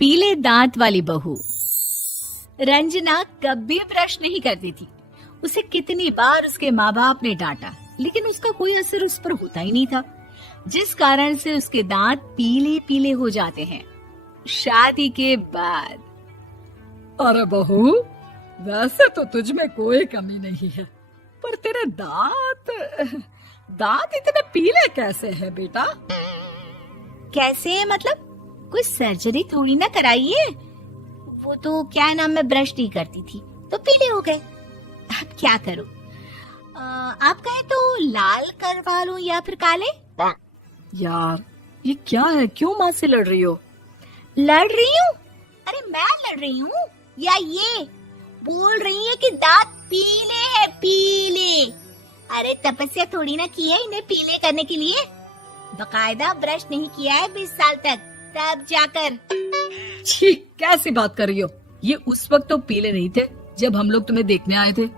पीले दांत वाली बहू। रंजना कभी ब्रश नहीं करती थी। उसे कितनी बार उसके माँ बाप ने डांटा, लेकिन उसका कोई असर उस पर होता ही नहीं था, जिस कारण से उसके दांत पीले पीले हो जाते हैं। शादी के बाद। अरे बहू, वैसे तो तुझ में कोई कमी नहीं है, पर तेरे दांत इतने पीले कैसे हैं बेटा? कैसे मतलब? कोई सर्जरी थोड़ी ना कराइए। वो तो क्या नाम, मैं ब्रश नहीं करती थी तो पीले हो गए। अब क्या करूं? आप कहे तो लाल करवा लूं या फिर काले? यार ये क्या है, क्यों माँ से लड़ रही हो? लड़ रही हूँ? अरे मैं लड़ रही हूँ या ये बोल रही है कि दांत पीले हैं, पीले। अरे तपस्या थोड़ी ना की है इन्हें पीले करने के लिए। बकायदा ब्रश नहीं किया है 20 साल तक, तब जाकर। छी, कैसी बात कर रही हो? ये उस वक्त तो पीले नहीं थे जब हम लोग तुम्हें देखने आए थे।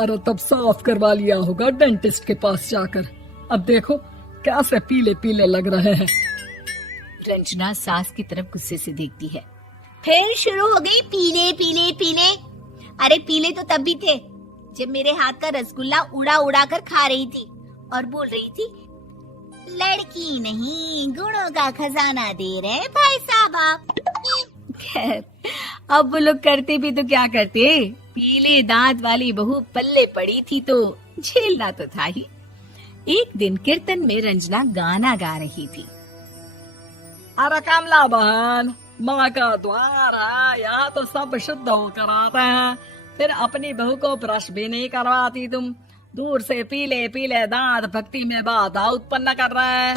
अरे तब साफ करवा लिया होगा डेंटिस्ट के पास जाकर। अब देखो कैसे पीले पीले लग रहे हैं। रंजना सास की तरफ गुस्से से देखती है। फिर शुरू हो गई पीले पीले पीले। अरे पीले तो तब भी थे जब मेरे हाथ का रसगुल्ला उड़ा उड़ा कर खा रही थी और बोल रही थी, लड़की नहीं गुणों का खजाना दे रहे भाई साहब आप। खैर, अब वो लोग करते भी तो क्या करते, पीले दांत वाली बहू पल्ले पड़ी थी तो झेलना तो था ही। एक दिन कीर्तन में रंजना गाना गा रही थी। अरे कमला बहन, माँ का द्वार है, यहाँ तो सब शुद्ध होकर आते हैं, फिर अपनी बहू को ब्रश भी नहीं करवाती तुम। दूर से पीले पीले दांत भक्ति में बाधा उत्पन्न कर रहे हैं।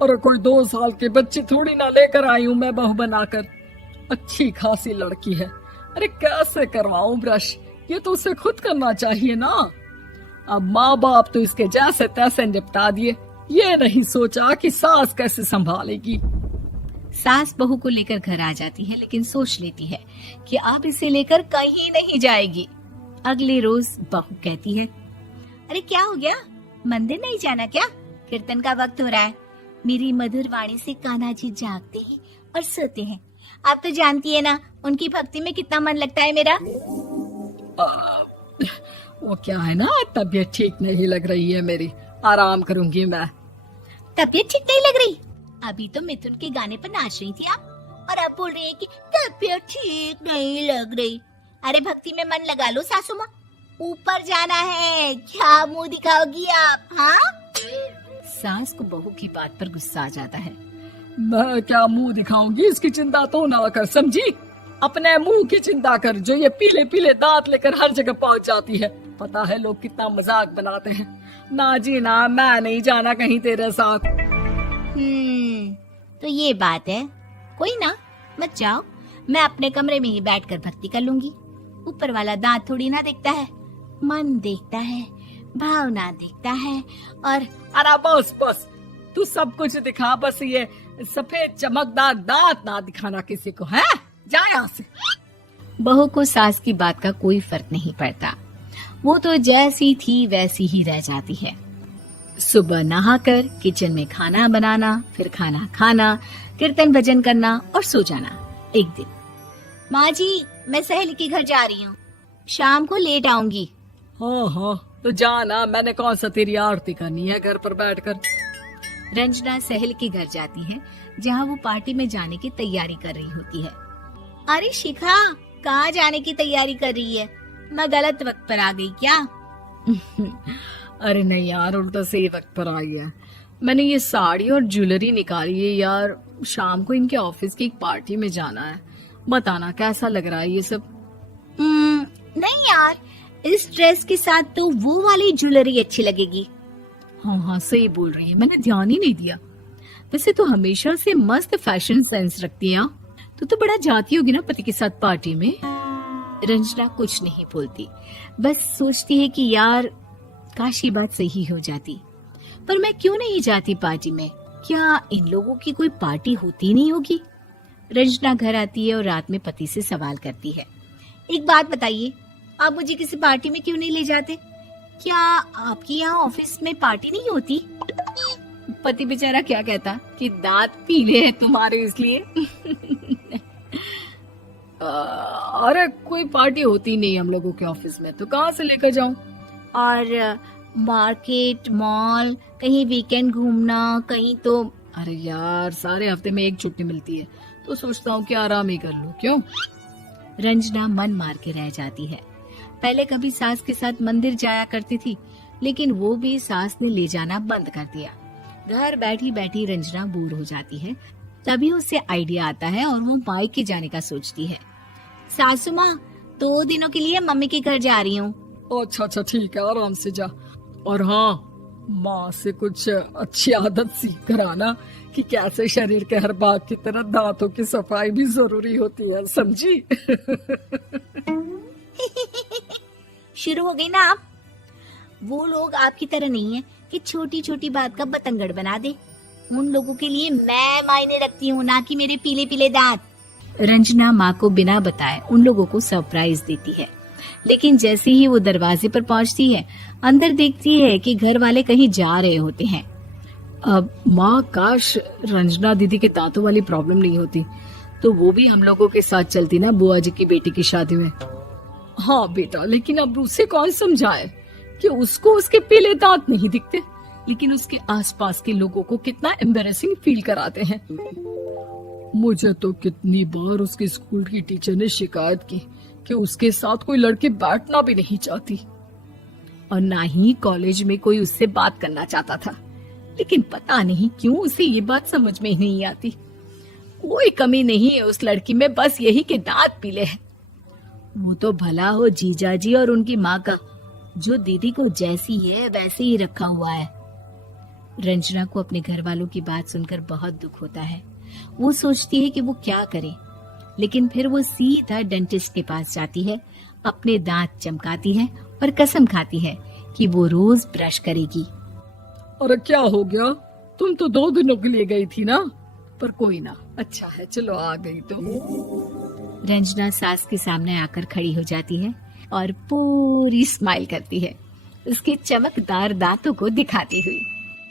अरे कोई 2 साल के बच्चे थोड़ी ना लेकर आई हूँ मैं बहू बनाकर। अच्छी खासी लड़की है, अरे कैसे करवाऊं ब्रश? ये तो उसे खुद करना चाहिए ना। अब माँ बाप तो इसके जैसे तैसे निपटा दिए, ये नहीं सोचा कि सास कैसे संभालेगी। सास बहू को लेकर घर आ जाती है, लेकिन सोच लेती है कि अब इसे लेकर कहीं नहीं जाएगी। अगले रोज बहू कहती है, अरे क्या हो गया, मंदिर नहीं जाना क्या? कीर्तन का वक्त हो रहा है। मेरी मधुर वाणी से कान्हा जी जागते हैं और सोते हैं। आप तो जानती है ना उनकी भक्ति में कितना मन लगता है मेरा। वो क्या है ना, तबीयत ठीक नहीं लग रही है मेरी, आराम करूंगी मैं। तबीयत ठीक नहीं लग रही? अभी तो मिथुन के गाने पर नाच रही थी आप, और अब बोल रही है कि तबीयत ठीक नहीं लग रही। अरे भक्ति में मन लगा लो सासू माँ, ऊपर जाना है, क्या मुंह दिखाओगी आप? हाँ? सास को बहू की बात पर गुस्सा आ जाता है। मैं क्या मुंह दिखाऊंगी, इसकी चिंता तो ना कर, समझी? अपने मुंह की चिंता कर, जो ये पीले पीले दांत लेकर हर जगह पहुंच जाती है। पता है लोग कितना मजाक बनाते हैं। ना जी ना, मैं नहीं जाना कहीं तेरे साथ। तो ये बात है। कोई ना, मत जाओ, मैं अपने कमरे में ही बैठकर भक्ति कर लूंगी। ऊपर वाला दांत थोड़ी ना देखता है, मन देखता है, भावना देखता है। और अरे बस बस, तू सब कुछ दिखा, बस ये सफेद चमकदार दांत ना दिखाना किसी को, है? जा यहाँ से। बहू को सास की बात का कोई फर्क नहीं पड़ता, वो तो जैसी थी वैसी ही रह जाती है। सुबह नहाकर किचन में खाना बनाना, फिर खाना खाना, कीर्तन भजन करना और सो जाना। एक दिन, माँ जी मैं सहेली के घर जा रही हूँ, शाम को लेट आऊंगी। हाँ हाँ तो जाना, मैंने कौन सा तेरी आरती करनी है घर पर बैठकर। रंजना सहेली के घर जाती है, जहाँ वो पार्टी में जाने की तैयारी कर रही होती है। अरे शिखा, कहाँ जाने की तैयारी कर रही है? मैं गलत वक्त पर आ गई क्या? अरे नहीं यार, उल्टा सही वक्त पर आ गया। मैंने ये साड़ी और ज्वेलरी निकाली है यार, शाम को इनके ऑफिस की एक पार्टी में जाना है। बताना कैसा लग रहा है ये सब? नहीं यार, इस ड्रेस के साथ तो वो वाली ज्वेलरी अच्छी लगेगी। हाँ हाँ सही बोल रही है, मैंने ध्यान ही नहीं दिया। वैसे तो हमेशा से मस्त फैशन सेंस रखती है। तो बड़ा जाती होगी ना पति के साथ पार्टी में। रंजना कुछ नहीं बोलती, बस सोचती है कि यार काश ये बात सही हो जाती, पर मैं क्यों नहीं जाती पार्टी में? क्या इन लोगों की कोई पार्टी होती नहीं होगी? रंजना घर आती है और रात में पति से सवाल करती है, एक बात बताइए, आप मुझे किसी पार्टी में क्यों नहीं ले जाते? क्या आपके यहाँ ऑफिस में पार्टी नहीं होती? पति बेचारा क्या कहता कि दांत पीले हैं तुम्हारे इसलिए। अरे कोई पार्टी होती नहीं हम लोगों के ऑफिस में, तो कहाँ से लेकर जाऊं? और मार्केट, मॉल, कहीं वीकेंड घूमना, कहीं तो। अरे यार, सारे हफ्ते में एक छुट्टी मिलती है, तो सोचता हूँ कि आराम ही कर लूं। क्यों? रंजना मन मार के रह जाती है। पहले कभी सास के साथ मंदिर जाया करती थी, लेकिन वो भी सास ने ले जाना बंद कर दिया। घर बैठी बैठी रंजना बोर हो जाती है। तभी उसे आइडिया आता है और वो मायके जाने का सोचती है। सासू माँ, 2 दिनों के लिए मम्मी के घर जा रही हूँ। अच्छा अच्छा, ठीक है, आराम से जा। और हाँ, माँ से कुछ अच्छी आदत सीख कर आना कि कैसे शरीर के हर भाग की तरह दांतों की सफाई भी जरूरी होती है, समझी? शुरू हो गई ना आप। वो लोग आपकी तरह नहीं है कि छोटी छोटी बात का बतंगड़ बना दे। उन लोगों के लिए मैं मायने रखती हूँ, ना कि मेरे पीले पीले दांत। रंजना माँ को बिना बताए उन लोगों को सरप्राइज देती है, लेकिन जैसे ही वो दरवाजे पर पहुंचती है, अंदर देखती है कि घर वाले कहीं जा रहे होते हैं। अब माँ, काश रंजना दीदी के दांतों वाली प्रॉब्लम नहीं होती, तो वो भी हम लोगों के साथ चलती ना बुआ जी की बेटी की शादी में। हाँ बेटा, लेकिन अब उसे कौन समझाए कि उसको उसके पीले दांत नहीं दिखते, लेकिन उसके आसपास के लोगों को कितना एम्बैरेसिंग फील कराते हैं। मुझे तो कितनी बार उसके स्कूल की टीचर ने शिकायत की कि उसके साथ कोई लड़की बैठना भी नहीं चाहती, और ना ही कॉलेज में कोई उससे बात करना चाहता था। लेकिन पता नहीं क्यों उसे ये बात समझ में ही नहीं आती। कोई कमी नहीं है उस लड़की में, बस यही कि दांत पीले हैं। वो तो भला हो जीजा जी और उनकी माँ का, जो दीदी को जैसी है वैसे ही रखा हुआ है। रंजना को अपने घर वालों की बात सुनकर बहुत दुख होता है। वो सोचती है कि वो क्या करे, लेकिन फिर वो सीधा डेंटिस्ट के पास जाती है, अपने दांत चमकाती है और कसम खाती है कि वो रोज ब्रश करेगी। अरे क्या हो गया? तुम तो 2 दिनों के लिए गई थी ना, पर कोई ना, अच्छा है, चलो आ गई तो। रंजना सास के सामने आकर खड़ी हो जाती है और पूरी स्माइल करती है, उसके चमकदार दांतों को दिखाती हुई।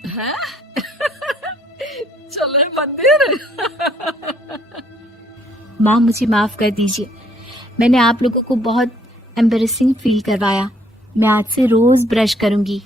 है? चले मंदिर। माँ, मुझे माफ कर दीजिए, मैंने आप लोगों को बहुत एम्बैरेसिंग फील करवाया। मैं आज से रोज ब्रश करूंगी।